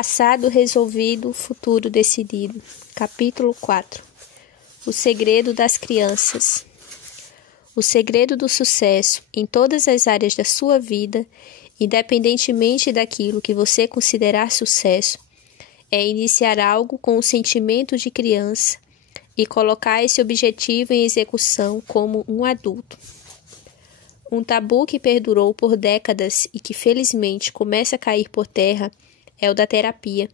Passado resolvido, futuro decidido. Capítulo 4. O segredo das crianças. O segredo do sucesso em todas as áreas da sua vida, independentemente daquilo que você considerar sucesso, é iniciar algo com o sentimento de criança e colocar esse objetivo em execução como um adulto. Um tabu que perdurou por décadas e que felizmente começa a cair por terra é o da terapia.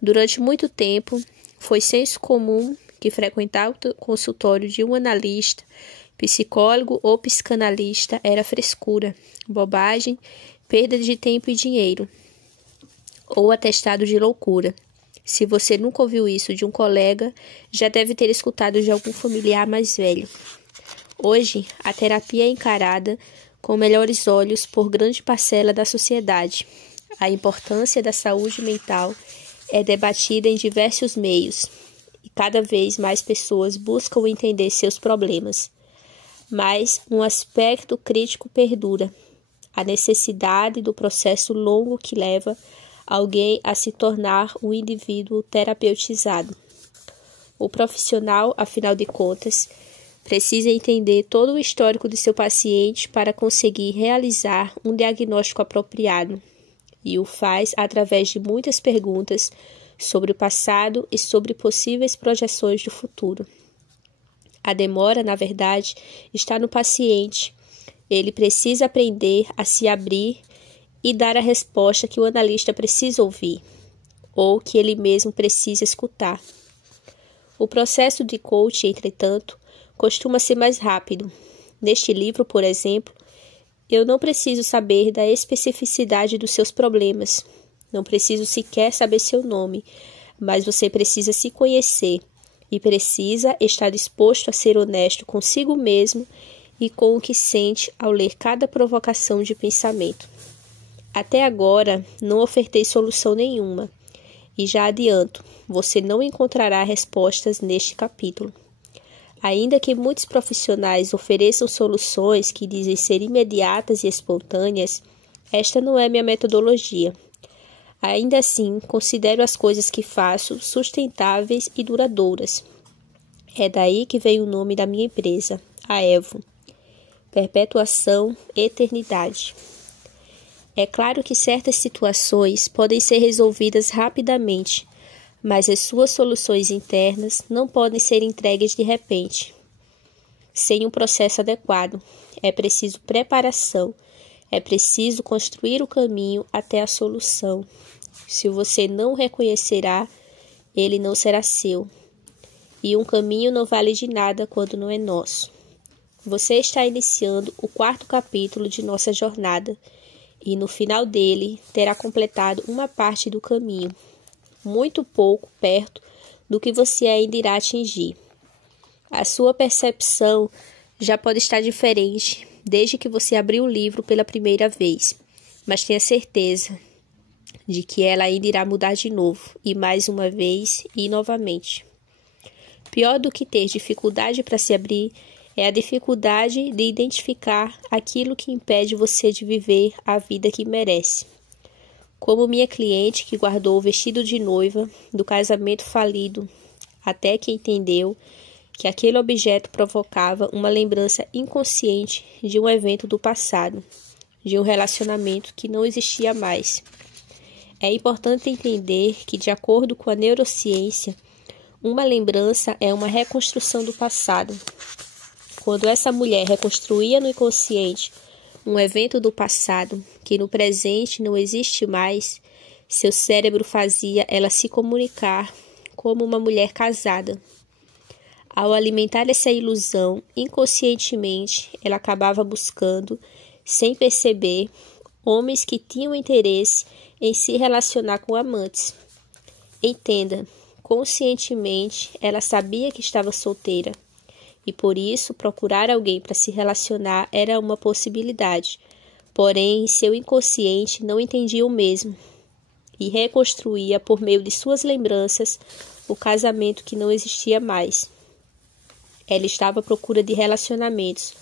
Durante muito tempo, foi senso comum que frequentar o consultório de um analista, psicólogo ou psicanalista era frescura, bobagem, perda de tempo e dinheiro, ou atestado de loucura. Se você nunca ouviu isso de um colega, já deve ter escutado de algum familiar mais velho. Hoje, a terapia é encarada com melhores olhos por grande parcela da sociedade. A importância da saúde mental é debatida em diversos meios e cada vez mais pessoas buscam entender seus problemas. Mas um aspecto crítico perdura: a necessidade do processo longo que leva alguém a se tornar um indivíduo terapeutizado. O profissional, afinal de contas, precisa entender todo o histórico de seu paciente para conseguir realizar um diagnóstico apropriado, e o faz através de muitas perguntas sobre o passado e sobre possíveis projeções do futuro. A demora, na verdade, está no paciente. Ele precisa aprender a se abrir e dar a resposta que o analista precisa ouvir, ou que ele mesmo precisa escutar. O processo de coaching, entretanto, costuma ser mais rápido. Neste livro, por exemplo, eu não preciso saber da especificidade dos seus problemas. Não preciso sequer saber seu nome, mas você precisa se conhecer e precisa estar disposto a ser honesto consigo mesmo e com o que sente ao ler cada provocação de pensamento. Até agora, não ofertei solução nenhuma, e já adianto, você não encontrará respostas neste capítulo. Ainda que muitos profissionais ofereçam soluções que dizem ser imediatas e espontâneas, esta não é minha metodologia. Ainda assim, considero as coisas que faço sustentáveis e duradouras. É daí que vem o nome da minha empresa, a Evo. Perpetuação, eternidade. É claro que certas situações podem ser resolvidas rapidamente, mas as suas soluções internas não podem ser entregues de repente. Sem um processo adequado, é preciso preparação, é preciso construir o caminho até a solução. Se você não o reconhecerá, ele não será seu. E um caminho não vale de nada quando não é nosso. Você está iniciando o 4º capítulo de nossa jornada, e no final dele terá completado uma parte do caminho, muito pouco perto do que você ainda irá atingir. A sua percepção já pode estar diferente desde que você abriu o livro pela primeira vez, mas tenha certeza de que ela ainda irá mudar de novo, e mais uma vez e novamente. Pior do que ter dificuldade para se abrir é a dificuldade de identificar aquilo que impede você de viver a vida que merece. Como minha cliente que guardou o vestido de noiva do casamento falido, até que entendeu que aquele objeto provocava uma lembrança inconsciente de um evento do passado, de um relacionamento que não existia mais. É importante entender que, de acordo com a neurociência, uma lembrança é uma reconstrução do passado. Quando essa mulher reconstruía no inconsciente um evento do passado que no presente não existe mais, seu cérebro fazia ela se comunicar como uma mulher casada. Ao alimentar essa ilusão, inconscientemente, ela acabava buscando, sem perceber, homens que tinham interesse em se relacionar com amantes. Entenda, conscientemente, ela sabia que estava solteira. E por isso, procurar alguém para se relacionar era uma possibilidade. Porém, seu inconsciente não entendia o mesmo e reconstruía, por meio de suas lembranças, o casamento que não existia mais. Ela estava à procura de relacionamentos,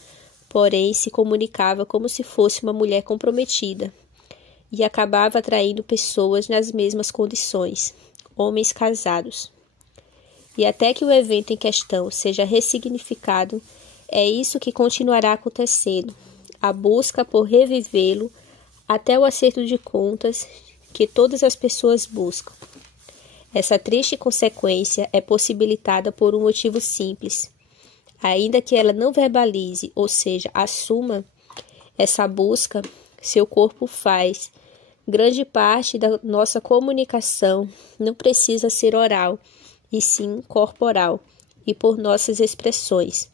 porém se comunicava como se fosse uma mulher comprometida. e acabava atraindo pessoas nas mesmas condições, homens casados. E até que o evento em questão seja ressignificado, é isso que continuará acontecendo, a busca por revivê-lo até o acerto de contas que todas as pessoas buscam. Essa triste consequência é possibilitada por um motivo simples. Ainda que ela não verbalize, ou seja, assuma essa busca, seu corpo faz. Grande parte da nossa comunicação não precisa ser oral, e sim corporal, e por nossas expressões,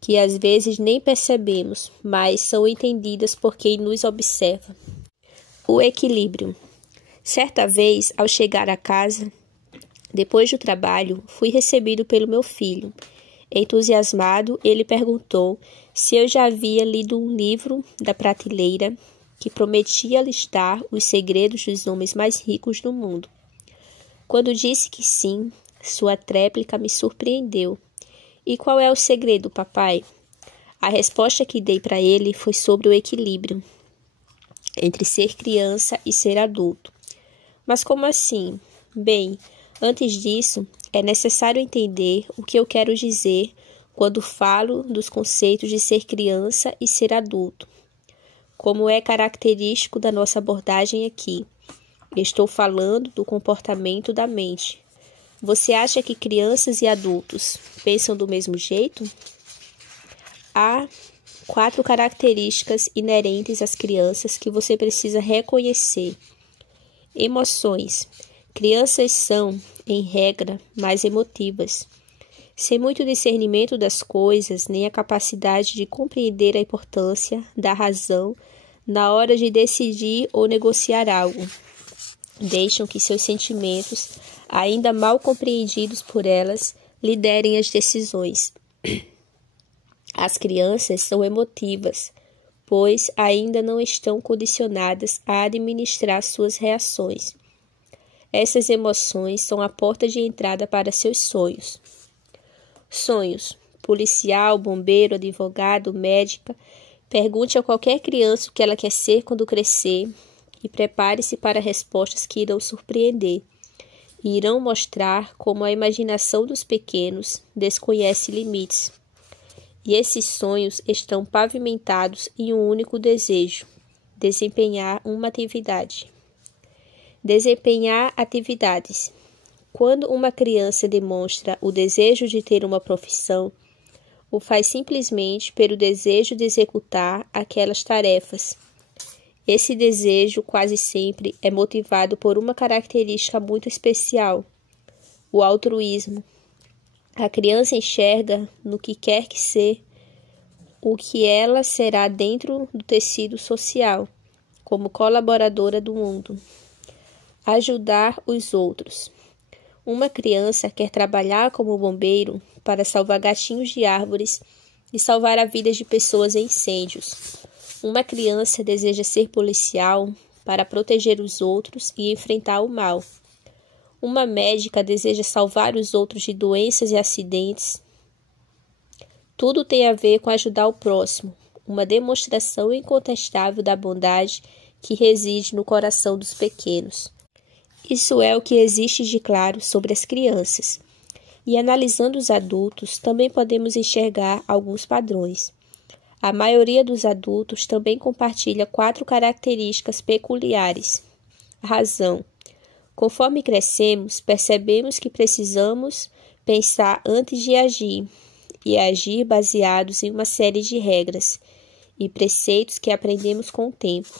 que às vezes nem percebemos, mas são entendidas por quem nos observa. O equilíbrio. Certa vez, ao chegar a casa, depois do trabalho, fui recebido pelo meu filho. Entusiasmado, ele perguntou se eu já havia lido um livro da prateleira que prometia listar os segredos dos homens mais ricos do mundo. Quando disse que sim, sua réplica me surpreendeu. E qual é o segredo, papai? A resposta que dei para ele foi sobre o equilíbrio entre ser criança e ser adulto. Mas como assim? Bem, antes disso, é necessário entender o que eu quero dizer quando falo dos conceitos de ser criança e ser adulto. Como é característico da nossa abordagem aqui, estou falando do comportamento da mente. Você acha que crianças e adultos pensam do mesmo jeito? Há 4 características inerentes às crianças que você precisa reconhecer. Emoções. Crianças são, em regra, mais emotivas, sem muito discernimento das coisas, nem a capacidade de compreender a importância da razão na hora de decidir ou negociar algo. Deixam que seus sentimentos, ainda mal compreendidos por elas, liderem as decisões. As crianças são emotivas, pois ainda não estão condicionadas a administrar suas reações. Essas emoções são a porta de entrada para seus sonhos. Sonhos. Policial, bombeiro, advogado, médica. Pergunte a qualquer criança o que ela quer ser quando crescer e prepare-se para respostas que irão surpreender e irão mostrar como a imaginação dos pequenos desconhece limites. E esses sonhos estão pavimentados em um único desejo: desempenhar uma atividade. Desempenhar atividades. Quando uma criança demonstra o desejo de ter uma profissão, o faz simplesmente pelo desejo de executar aquelas tarefas. Esse desejo quase sempre é motivado por uma característica muito especial: o altruísmo. A criança enxerga no que quer que ser o que ela será dentro do tecido social, como colaboradora do mundo. Ajudar os outros. Uma criança quer trabalhar como bombeiro para salvar gatinhos de árvores e salvar a vida de pessoas em incêndios. Uma criança deseja ser policial para proteger os outros e enfrentar o mal. Uma médica deseja salvar os outros de doenças e acidentes. Tudo tem a ver com ajudar o próximo, uma demonstração incontestável da bondade que reside no coração dos pequenos. Isso é o que existe de claro sobre as crianças. E analisando os adultos, também podemos enxergar alguns padrões. A maioria dos adultos também compartilha 4 características peculiares. Razão. Conforme crescemos, percebemos que precisamos pensar antes de agir, e agir baseados em uma série de regras e preceitos que aprendemos com o tempo.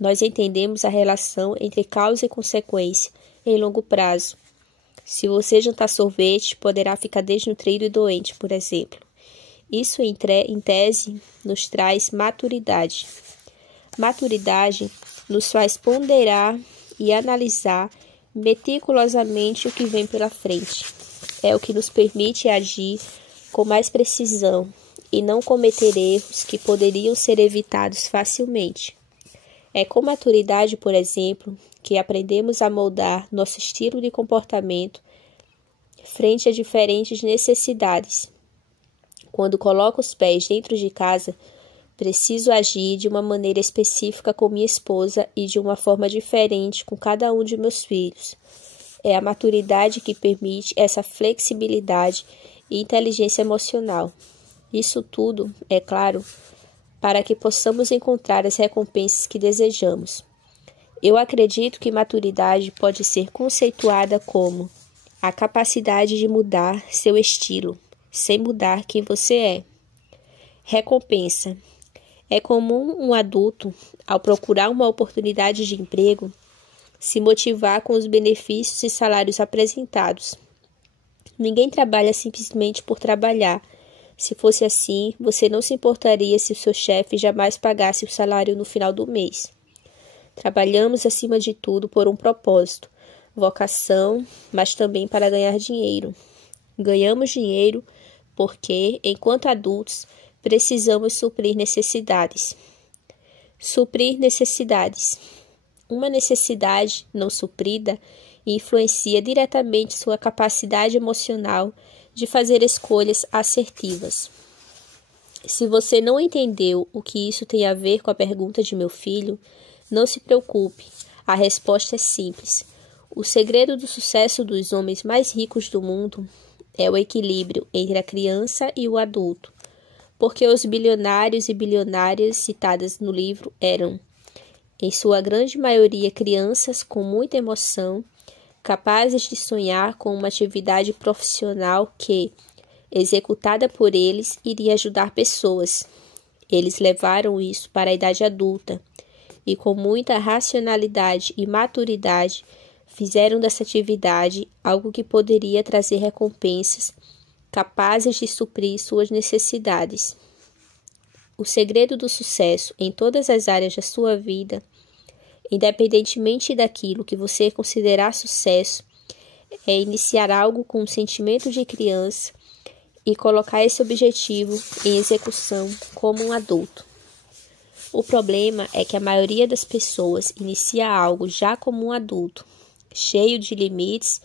Nós entendemos a relação entre causa e consequência em longo prazo. Se você jantar sorvete, poderá ficar desnutrido e doente, por exemplo. Isso, em tese, nos traz maturidade. Maturidade nos faz ponderar e analisar meticulosamente o que vem pela frente. É o que nos permite agir com mais precisão e não cometer erros que poderiam ser evitados facilmente. É com maturidade, por exemplo, que aprendemos a moldar nosso estilo de comportamento frente a diferentes necessidades. Quando coloco os pés dentro de casa, Preciso agir de uma maneira específica com minha esposa e de uma forma diferente com cada um de meus filhos. É a maturidade que permite essa flexibilidade e inteligência emocional. Isso tudo, é claro, para que possamos encontrar as recompensas que desejamos. Eu acredito que maturidade pode ser conceituada como a capacidade de mudar seu estilo, sem mudar quem você é. Recompensa. É comum um adulto, ao procurar uma oportunidade de emprego, se motivar com os benefícios e salários apresentados. Ninguém trabalha simplesmente por trabalhar. Se fosse assim, você não se importaria se o seu chefe jamais pagasse o salário no final do mês. Trabalhamos, acima de tudo, por um propósito, vocação, mas também para ganhar dinheiro. Ganhamos dinheiro porque, enquanto adultos, precisamos suprir necessidades. Suprir necessidades. Uma necessidade não suprida influencia diretamente sua capacidade emocional de fazer escolhas assertivas. Se você não entendeu o que isso tem a ver com a pergunta de meu filho, não se preocupe, a resposta é simples. O segredo do sucesso dos homens mais ricos do mundo é o equilíbrio entre a criança e o adulto, porque os bilionários e bilionárias citadas no livro eram, em sua grande maioria, crianças com muita emoção, capazes de sonhar com uma atividade profissional que, executada por eles, iria ajudar pessoas. Eles levaram isso para a idade adulta e, com muita racionalidade e maturidade, fizeram dessa atividade algo que poderia trazer recompensas capazes de suprir suas necessidades. O segredo do sucesso em todas as áreas da sua vida, independentemente daquilo que você considerar sucesso, é iniciar algo com um sentimento de criança e colocar esse objetivo em execução como um adulto. O problema é que a maioria das pessoas inicia algo já como um adulto, cheio de limites,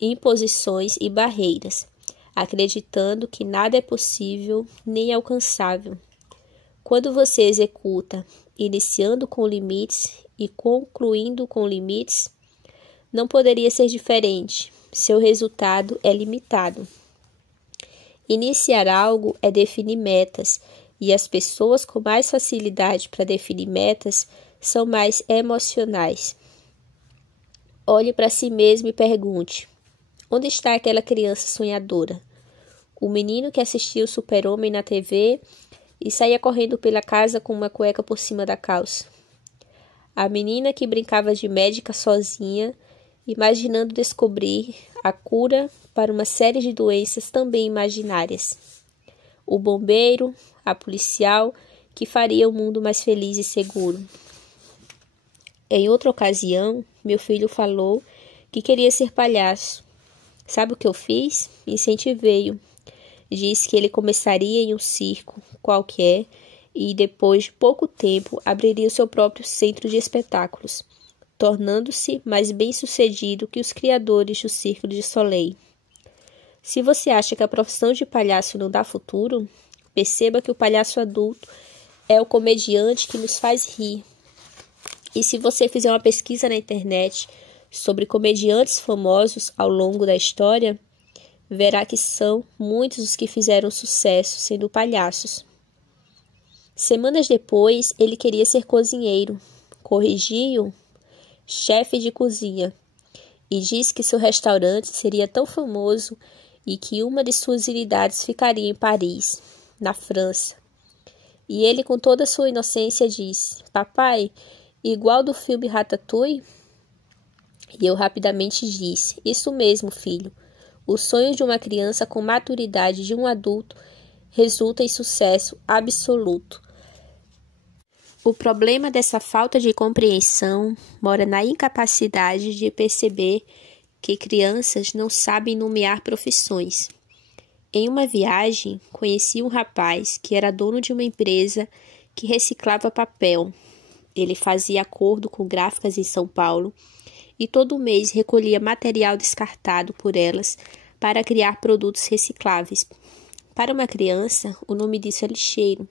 imposições e barreiras, acreditando que nada é possível nem alcançável. Quando você executa, iniciando com limites e concluindo com limites, não poderia ser diferente. Seu resultado é limitado. Iniciar algo é definir metas, e as pessoas com mais facilidade para definir metas são mais emocionais. Olhe para si mesmo e pergunte: onde está aquela criança sonhadora? O menino que assistia o Super-Homem na TV e saía correndo pela casa com uma cueca por cima da calça. A menina que brincava de médica sozinha, imaginando descobrir a cura para uma série de doenças também imaginárias. O bombeiro, a policial, que faria o mundo mais feliz e seguro. Em outra ocasião, meu filho falou que queria ser palhaço. Sabe o que eu fiz? Incentivei-o. Disse que ele começaria em um circo qualquer e, depois de pouco tempo, abriria o seu próprio centro de espetáculos, tornando-se mais bem-sucedido que os criadores do Circo de Soleil. Se você acha que a profissão de palhaço não dá futuro, perceba que o palhaço adulto é o comediante que nos faz rir. E se você fizer uma pesquisa na internet sobre comediantes famosos ao longo da história, verá que são muitos os que fizeram sucesso sendo palhaços. Semanas depois, ele queria ser cozinheiro. Corrigiu-o, chefe de cozinha, e disse que seu restaurante seria tão famoso e que uma de suas unidades ficaria em Paris, na França. E ele, com toda a sua inocência, disse: papai, igual do filme Ratatouille? E eu rapidamente disse: isso mesmo, filho. O sonho de uma criança com maturidade de um adulto resulta em sucesso absoluto. O problema dessa falta de compreensão mora na incapacidade de perceber que crianças não sabem nomear profissões. Em uma viagem, conheci um rapaz que era dono de uma empresa que reciclava papel. Ele fazia acordo com gráficas em São Paulo e todo mês recolhia material descartado por elas para criar produtos recicláveis. Para uma criança, o nome disso é lixeiro.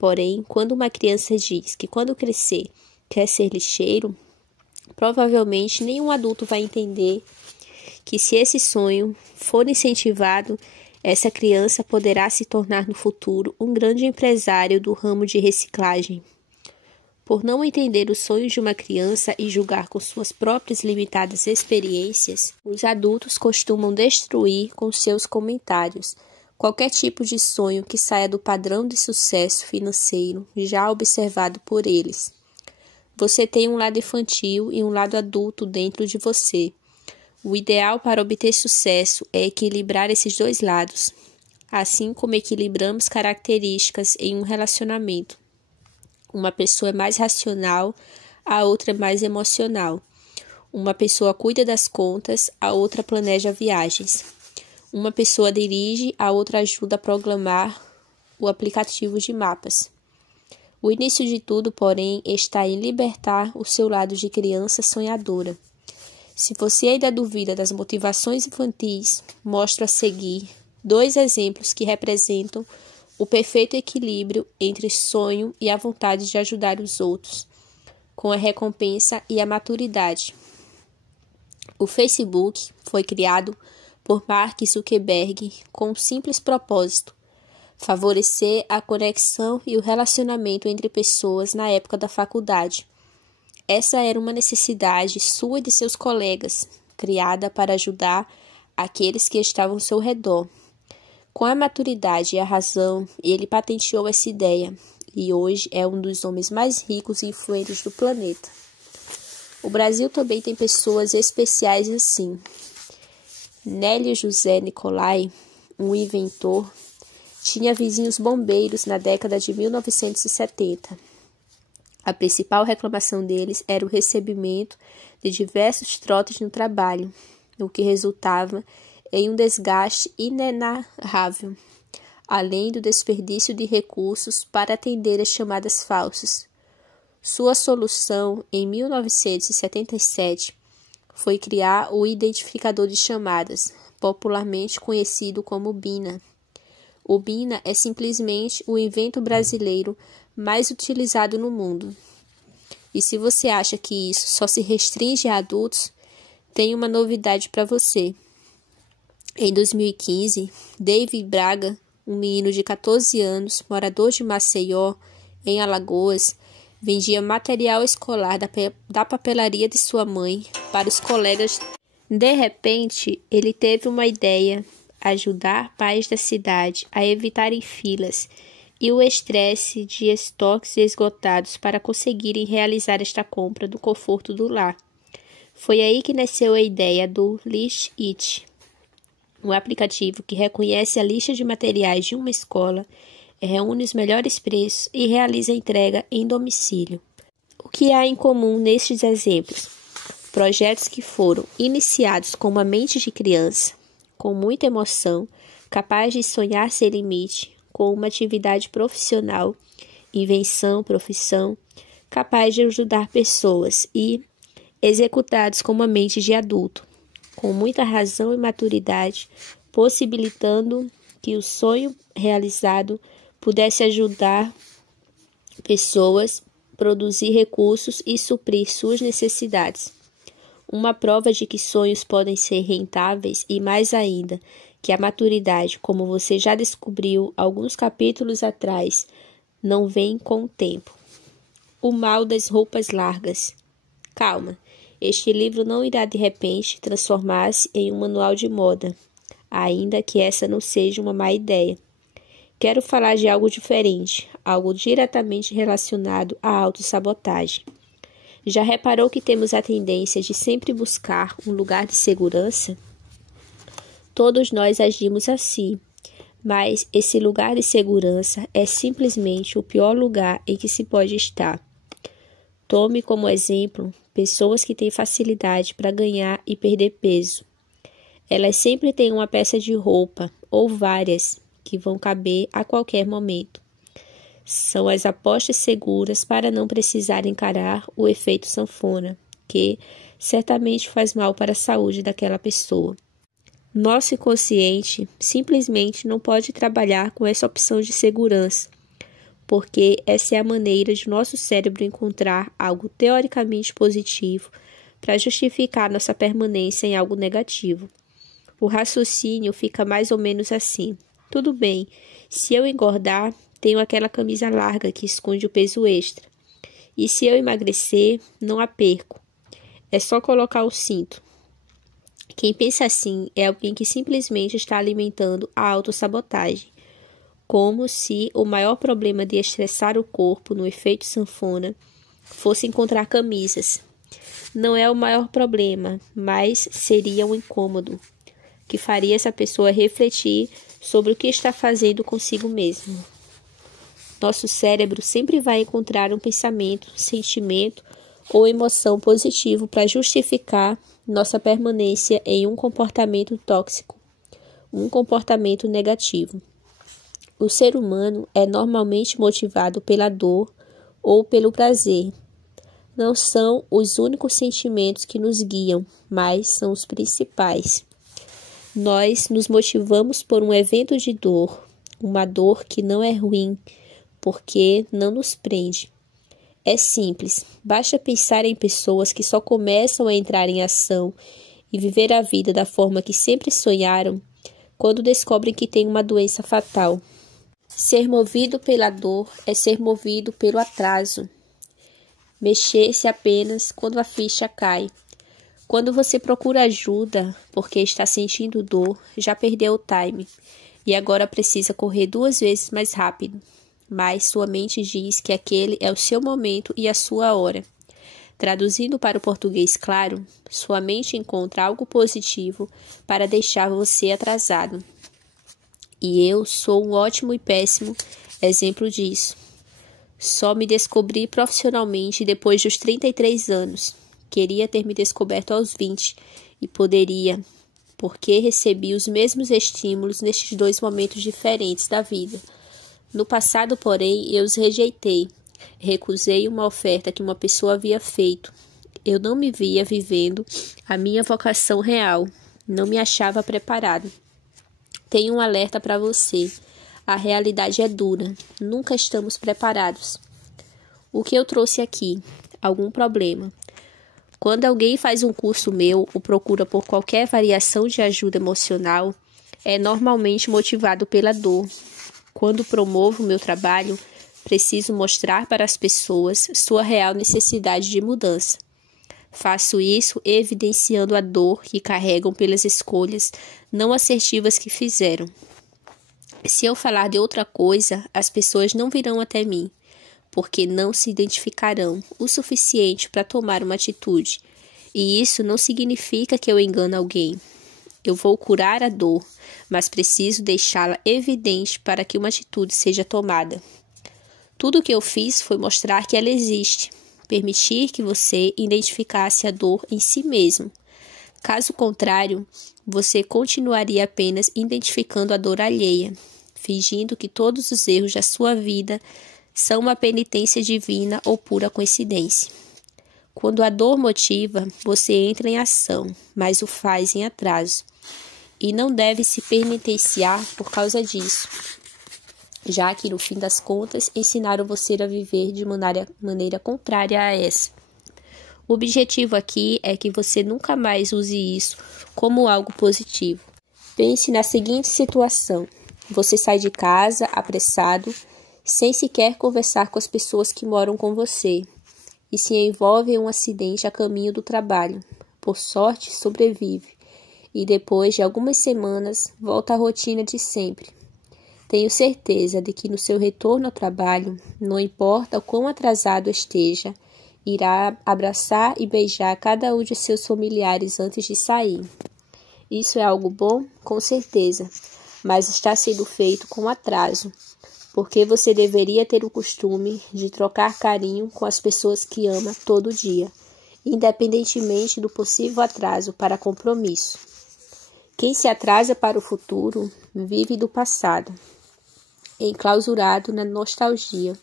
Porém, quando uma criança diz que quando crescer quer ser lixeiro, provavelmente nenhum adulto vai entender que se esse sonho for incentivado, essa criança poderá se tornar no futuro um grande empresário do ramo de reciclagem. Por não entender os sonhos de uma criança e julgar com suas próprias limitadas experiências, os adultos costumam destruir com seus comentários qualquer tipo de sonho que saia do padrão de sucesso financeiro já observado por eles. Você tem um lado infantil e um lado adulto dentro de você. O ideal para obter sucesso é equilibrar esses dois lados, assim como equilibramos características em um relacionamento. Uma pessoa é mais racional, a outra é mais emocional. Uma pessoa cuida das contas, a outra planeja viagens. Uma pessoa dirige, a outra ajuda a programar o aplicativo de mapas. O início de tudo, porém, está em libertar o seu lado de criança sonhadora. Se você ainda duvida das motivações infantis, mostro a seguir 2 exemplos que representam o perfeito equilíbrio entre sonho e a vontade de ajudar os outros, com a recompensa e a maturidade. O Facebook foi criado por Mark Zuckerberg com um simples propósito: favorecer a conexão e o relacionamento entre pessoas na época da faculdade. Essa era uma necessidade sua e de seus colegas, criada para ajudar aqueles que estavam ao seu redor. Com a maturidade e a razão, ele patenteou essa ideia e hoje é um dos homens mais ricos e influentes do planeta. O Brasil também tem pessoas especiais assim. Nélio José Nicolai, um inventor, tinha vizinhos bombeiros na década de 1970. A principal reclamação deles era o recebimento de diversos trotes no trabalho, o que resultava em um desgaste inenarrável, além do desperdício de recursos para atender as chamadas falsas. Sua solução, em 1977, foi criar o identificador de chamadas, popularmente conhecido como BINA. O BINA é simplesmente o invento brasileiro mais utilizado no mundo. E se você acha que isso só se restringe a adultos, tem uma novidade para você. Em 2015, David Braga, um menino de 14 anos, morador de Maceió, em Alagoas, vendia material escolar da papelaria de sua mãe para os colegas. De repente, ele teve uma ideia: ajudar pais da cidade a evitarem filas e o estresse de estoques esgotados para conseguirem realizar esta compra do conforto do lar. Foi aí que nasceu a ideia do List It, um aplicativo que reconhece a lista de materiais de uma escola, reúne os melhores preços e realiza a entrega em domicílio. O que há em comum nestes exemplos? Projetos que foram iniciados com uma mente de criança, com muita emoção, capaz de sonhar sem limite, com uma atividade profissional, invenção, profissão, capaz de ajudar pessoas e executados com uma mente de adulto, com muita razão e maturidade, possibilitando que o sonho realizado pudesse ajudar pessoas, produzir recursos e suprir suas necessidades. Uma prova de que sonhos podem ser rentáveis e, mais ainda, que a maturidade, como você já descobriu alguns capítulos atrás, não vem com o tempo. O mal das roupas largas. Calma, este livro não irá de repente transformar-se em um manual de moda, ainda que essa não seja uma má ideia. Quero falar de algo diferente, algo diretamente relacionado à autossabotagem. Já reparou que temos a tendência de sempre buscar um lugar de segurança? Todos nós agimos assim, mas esse lugar de segurança é simplesmente o pior lugar em que se pode estar. Tome como exemplo pessoas que têm facilidade para ganhar e perder peso. Elas sempre têm uma peça de roupa, ou várias, que vão caber a qualquer momento. São as apostas seguras para não precisar encarar o efeito sanfona, que certamente faz mal para a saúde daquela pessoa. Nosso inconsciente simplesmente não pode trabalhar com essa opção de segurança, porque essa é a maneira de nosso cérebro encontrar algo teoricamente positivo para justificar nossa permanência em algo negativo. O raciocínio fica mais ou menos assim: tudo bem, se eu engordar, tenho aquela camisa larga que esconde o peso extra. E se eu emagrecer, não a perco. É só colocar o cinto. Quem pensa assim é alguém que simplesmente está alimentando a autossabotagem, como se o maior problema de estressar o corpo no efeito sanfona fosse encontrar camisas. Não é o maior problema, mas seria um incômodo que faria essa pessoa refletir sobre o que está fazendo consigo mesmo. Nosso cérebro sempre vai encontrar um pensamento, sentimento ou emoção positivo para justificar nossa permanência em um comportamento tóxico, um comportamento negativo. O ser humano é normalmente motivado pela dor ou pelo prazer. Não são os únicos sentimentos que nos guiam, mas são os principais. Nós nos motivamos por um evento de dor, uma dor que não é ruim, porque não nos prende. É simples, basta pensar em pessoas que só começam a entrar em ação e viver a vida da forma que sempre sonharam quando descobrem que têm uma doença fatal. Ser movido pela dor é ser movido pelo atraso. Mexer-se apenas quando a ficha cai. Quando você procura ajuda porque está sentindo dor, já perdeu o time e agora precisa correr 2 vezes mais rápido. Mas sua mente diz que aquele é o seu momento e a sua hora. Traduzindo para o português claro, sua mente encontra algo positivo para deixar você atrasado. E eu sou um ótimo e péssimo exemplo disso. Só me descobri profissionalmente depois dos 33 anos. Queria ter me descoberto aos 20 e poderia, porque recebi os mesmos estímulos nestes 2 momentos diferentes da vida. No passado, porém, eu os rejeitei. Recusei uma oferta que uma pessoa havia feito. Eu não me via vivendo a minha vocação real. Não me achava preparado. Tenho um alerta para você. A realidade é dura. Nunca estamos preparados. O que eu trouxe aqui? Algum problema. Quando alguém faz um curso meu ou procura por qualquer variação de ajuda emocional, é normalmente motivado pela dor. Quando promovo o meu trabalho, preciso mostrar para as pessoas sua real necessidade de mudança. Faço isso evidenciando a dor que carregam pelas escolhas não assertivas que fizeram. Se eu falar de outra coisa, as pessoas não virão até mim, porque não se identificarão o suficiente para tomar uma atitude. E isso não significa que eu engano alguém. Eu vou curar a dor, mas preciso deixá-la evidente para que uma atitude seja tomada. Tudo o que eu fiz foi mostrar que ela existe, permitir que você identificasse a dor em si mesmo. Caso contrário, você continuaria apenas identificando a dor alheia, fingindo que todos os erros da sua vida são uma penitência divina ou pura coincidência. Quando a dor motiva, você entra em ação, mas o faz em atraso. E não deve se penitenciar por causa disso, já que, no fim das contas, ensinaram você a viver de maneira contrária a essa. O objetivo aqui é que você nunca mais use isso como algo positivo. Pense na seguinte situação. Você sai de casa, apressado, sem sequer conversar com as pessoas que moram com você, e se envolve em um acidente a caminho do trabalho. Por sorte, sobrevive, e depois de algumas semanas, volta à rotina de sempre. Tenho certeza de que no seu retorno ao trabalho, não importa o quão atrasado esteja, irá abraçar e beijar cada um de seus familiares antes de sair. Isso é algo bom? Com certeza, mas está sendo feito com atraso, porque você deveria ter o costume de trocar carinho com as pessoas que ama todo dia, independentemente do possível atraso para compromisso. Quem se atrasa para o futuro vive do passado, enclausurado na nostalgia.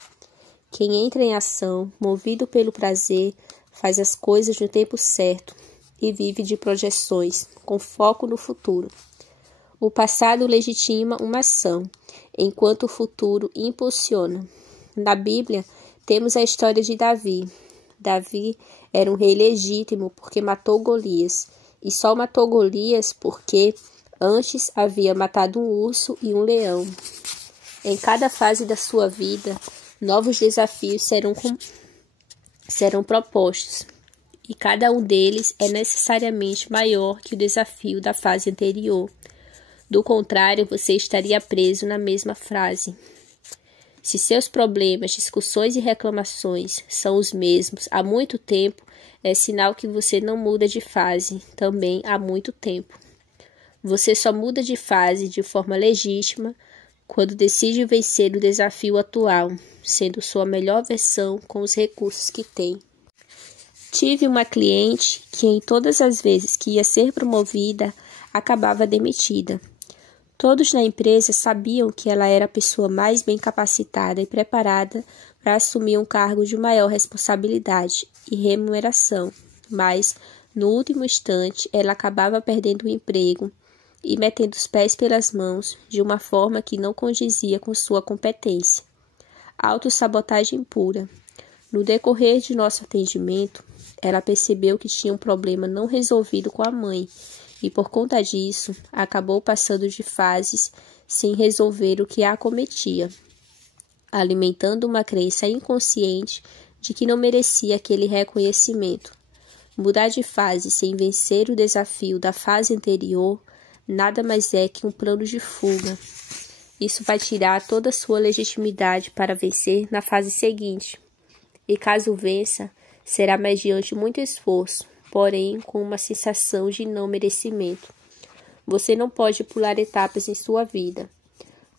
Quem entra em ação, movido pelo prazer, faz as coisas no tempo certo e vive de projeções, com foco no futuro. O passado legitima uma ação, enquanto o futuro impulsiona. Na Bíblia, temos a história de Davi. Davi era um rei legítimo porque matou Golias, e só matou Golias porque antes havia matado um urso e um leão. Em cada fase da sua vida, novos desafios serão propostos, e cada um deles é necessariamente maior que o desafio da fase anterior. Do contrário, você estaria preso na mesma fase. Se seus problemas, discussões e reclamações são os mesmos há muito tempo, é sinal que você não muda de fase também há muito tempo. Você só muda de fase de forma legítima quando decide vencer o desafio atual, sendo sua melhor versão com os recursos que tem. Tive uma cliente que em todas as vezes que ia ser promovida, acabava demitida. Todos na empresa sabiam que ela era a pessoa mais bem capacitada e preparada para assumir um cargo de maior responsabilidade e remuneração, mas, no último instante, ela acabava perdendo o emprego e metendo os pés pelas mãos de uma forma que não condizia com sua competência. Autossabotagem pura. No decorrer de nosso atendimento, ela percebeu que tinha um problema não resolvido com a mãe, e por conta disso, acabou passando de fases sem resolver o que a acometia, alimentando uma crença inconsciente de que não merecia aquele reconhecimento. Mudar de fase sem vencer o desafio da fase anterior nada mais é que um plano de fuga. Isso vai tirar toda a sua legitimidade para vencer na fase seguinte. E caso vença, será mediante muito esforço, porém com uma sensação de não merecimento. Você não pode pular etapas em sua vida.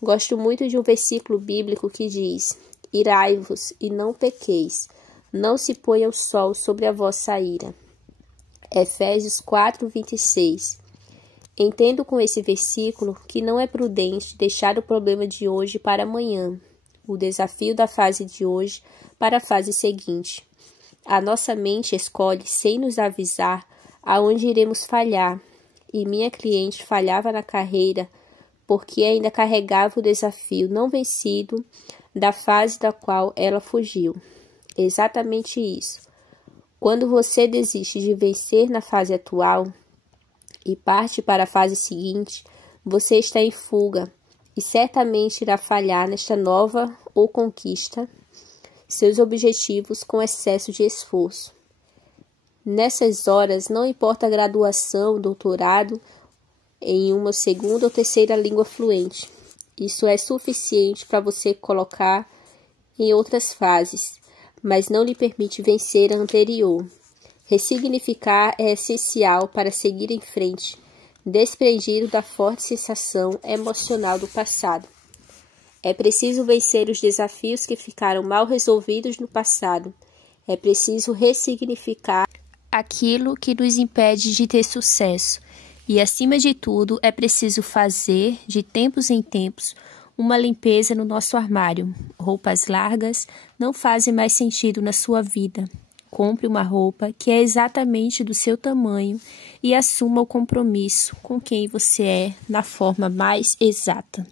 Gosto muito de um versículo bíblico que diz: irai-vos e não pequeis, não se ponha o sol sobre a vossa ira. Efésios 4:26. Entendo com esse versículo que não é prudente deixar o problema de hoje para amanhã, o desafio da fase de hoje para a fase seguinte. A nossa mente escolhe, sem nos avisar, aonde iremos falhar, e minha cliente falhava na carreira porque ainda carregava o desafio não vencido da fase da qual ela fugiu. Exatamente isso. Quando você desiste de vencer na fase atual e parte para a fase seguinte, você está em fuga e certamente irá falhar nesta nova ou conquista seus objetivos com excesso de esforço. Nessas horas, não importa a graduação, doutorado em uma segunda ou terceira língua fluente. Isso é suficiente para você colocar em outras fases, mas não lhe permite vencer a anterior. Ressignificar é essencial para seguir em frente, desprendido da forte sensação emocional do passado. É preciso vencer os desafios que ficaram mal resolvidos no passado. É preciso ressignificar aquilo que nos impede de ter sucesso. E, acima de tudo, é preciso fazer, de tempos em tempos, uma limpeza no nosso armário. Roupas largas não fazem mais sentido na sua vida. Compre uma roupa que é exatamente do seu tamanho e assuma o compromisso com quem você é na forma mais exata.